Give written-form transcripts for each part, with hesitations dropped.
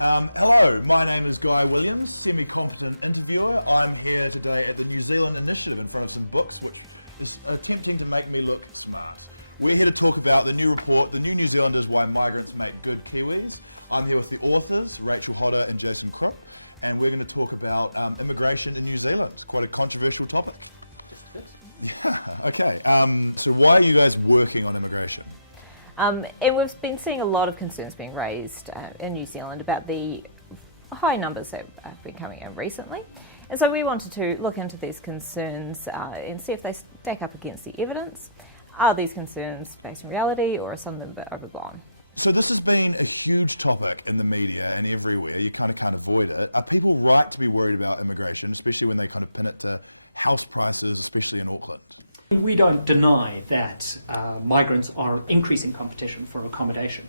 Hello, my name is Guy Williams, semi-competent interviewer. I'm here today at the New Zealand Initiative in front of some books which is attempting to make me look smart. We're here to talk about the new report, The New New Zealanders, Why Migrants Make Good Kiwis. I'm here with the authors, Rachel Hodder and Jason Krupp, and we're going to talk about immigration in New Zealand. Quite a controversial topic. Just a bit. Yeah, okay. So why are you guys working on immigration? And we've been seeing a lot of concerns being raised in New Zealand about the high numbers that have been coming in recently. And so we wanted to look into these concerns and see if they stack up against the evidence. Are these concerns based in reality, or are some of them a bit overblown? So this has been a huge topic in the media and everywhere. You kind of can't avoid it. Are people right to be worried about immigration, especially when they kind of pin it to house prices, especially in Auckland? We don't deny that migrants are increasing competition for accommodation,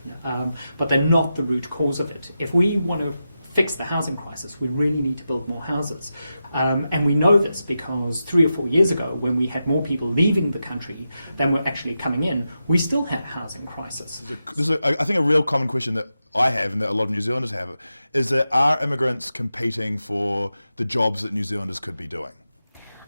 but they're not the root cause of it. If we want to fix the housing crisis, we really need to build more houses. And we know this because 3 or 4 years ago, when we had more people leaving the country than were actually coming in, we still had a housing crisis. This is I think a real common question that I have and that a lot of New Zealanders have is that are immigrants competing for the jobs that New Zealanders could be doing?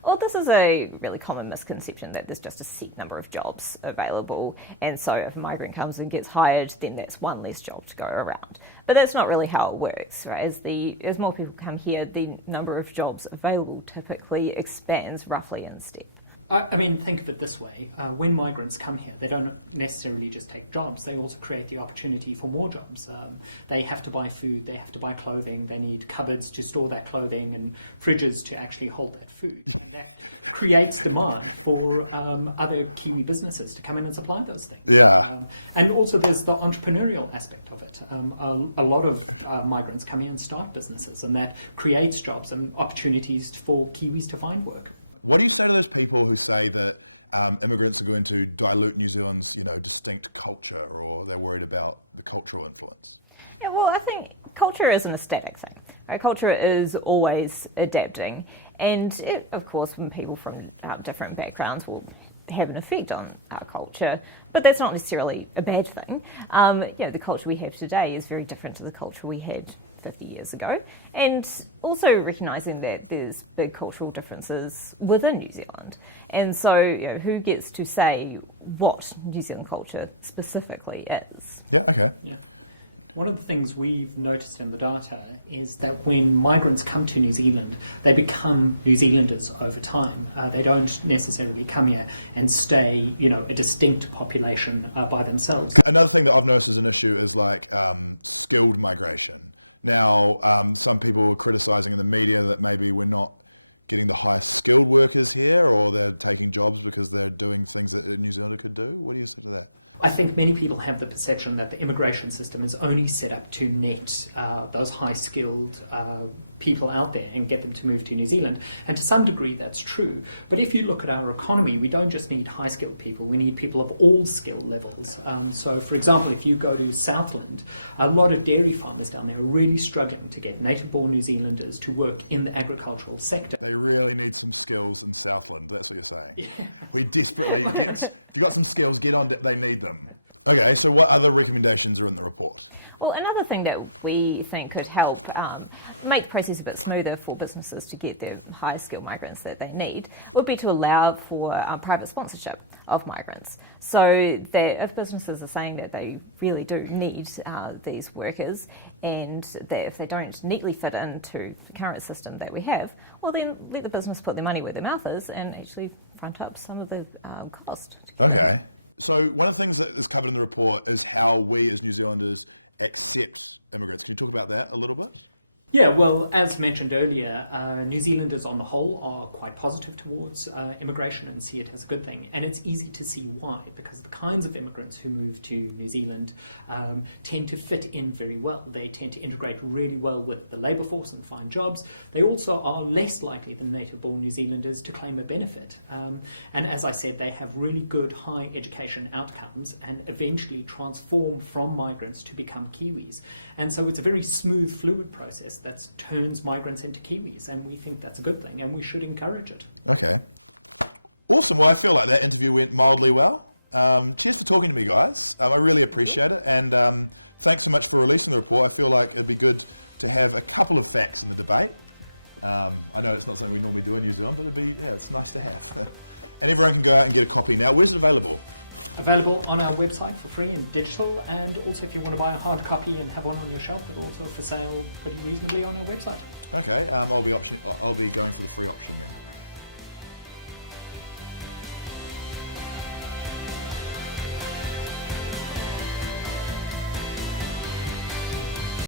Well, this is a really common misconception that there's just a set number of jobs available, and so if a migrant comes and gets hired, then that's one less job to go around. But that's not really how it works, right? As more people come here, the number of jobs available typically expands roughly in step. I mean, think of it this way. When migrants come here, they don't necessarily just take jobs, they also create the opportunity for more jobs. They have to buy food, they have to buy clothing, they need cupboards to store that clothing and fridges to actually hold that food. And that creates demand for other Kiwi businesses to come in and supply those things. Yeah. And also there's the entrepreneurial aspect of it. A lot of migrants come here and start businesses, and that creates jobs and opportunities for Kiwis to find work. What do you say to those people who say that immigrants are going to dilute New Zealand's, distinct culture, or they're worried about the cultural influence? Yeah, well, I think culture isn't a static thing, right? Culture is always adapting, and it, of course, when people from different backgrounds will have an effect on our culture, but that's not necessarily a bad thing. The culture we have today is very different to the culture we had 50 years ago, and also recognising that there's big cultural differences within New Zealand. And so, who gets to say what New Zealand culture specifically is? Yeah, okay. Yeah. One of the things we've noticed in the data is that when migrants come to New Zealand, they become New Zealanders over time. They don't necessarily come here and stay, a distinct population by themselves. Another thing that I've noticed as an issue is skilled migration. Now, some people are criticising in the media that maybe we're not getting the highest skilled workers here, or they're taking jobs because they're doing things that a New Zealander could do. What do you say to that? I think many people have the perception that the immigration system is only set up to net those high-skilled people out there and get them to move to New Zealand. And to some degree that's true. But if you look at our economy, we don't just need high-skilled people, we need people of all skill levels. So for example, if you go to Southland, a lot of dairy farmers down there are really struggling to get native-born New Zealanders to work in the agricultural sector. They really need some skills in Southland, that's what you're saying. Yeah. We desperately if you've got some skills, get on, they need them. Okay, so what other recommendations are in the report? Well, another thing that we think could help make the process a bit smoother for businesses to get the high skilled migrants that they need would be to allow for private sponsorship of migrants. So that if businesses are saying that they really do need these workers, and that if they don't neatly fit into the current system that we have, well then let the business put their money where their mouth is and actually front up some of the cost. Okay. So one of the things that is covered in the report is how we as New Zealanders accept immigrants. Can you talk about that a little bit? Yeah, well, as mentioned earlier, New Zealanders on the whole are quite positive towards immigration and see it as a good thing. And it's easy to see why, because the kinds of immigrants who move to New Zealand tend to fit in very well. They tend to integrate really well with the labour force and find jobs. They also are less likely than native-born New Zealanders to claim a benefit. And as I said, they have really good high education outcomes and eventually transform from migrants to become Kiwis. And so it's a very smooth, fluid process that turns migrants into Kiwis, and we think that's a good thing, and we should encourage it. Okay. Awesome. Well, I feel like that interview went mildly well. Cheers for talking to me, guys. I really appreciate it, and thanks so much for releasing the report. I feel like it'd be good to have a couple of facts in the debate. I know it's not something we normally do in New Zealand, but it's nice to have. And everyone can go out and get a copy now. Where's it available? Available on our website for free and digital, and also if you want to buy a hard copy and have one on your shelf, they're also for sale pretty reasonably on our website. Okay, I'll be going for the free option there.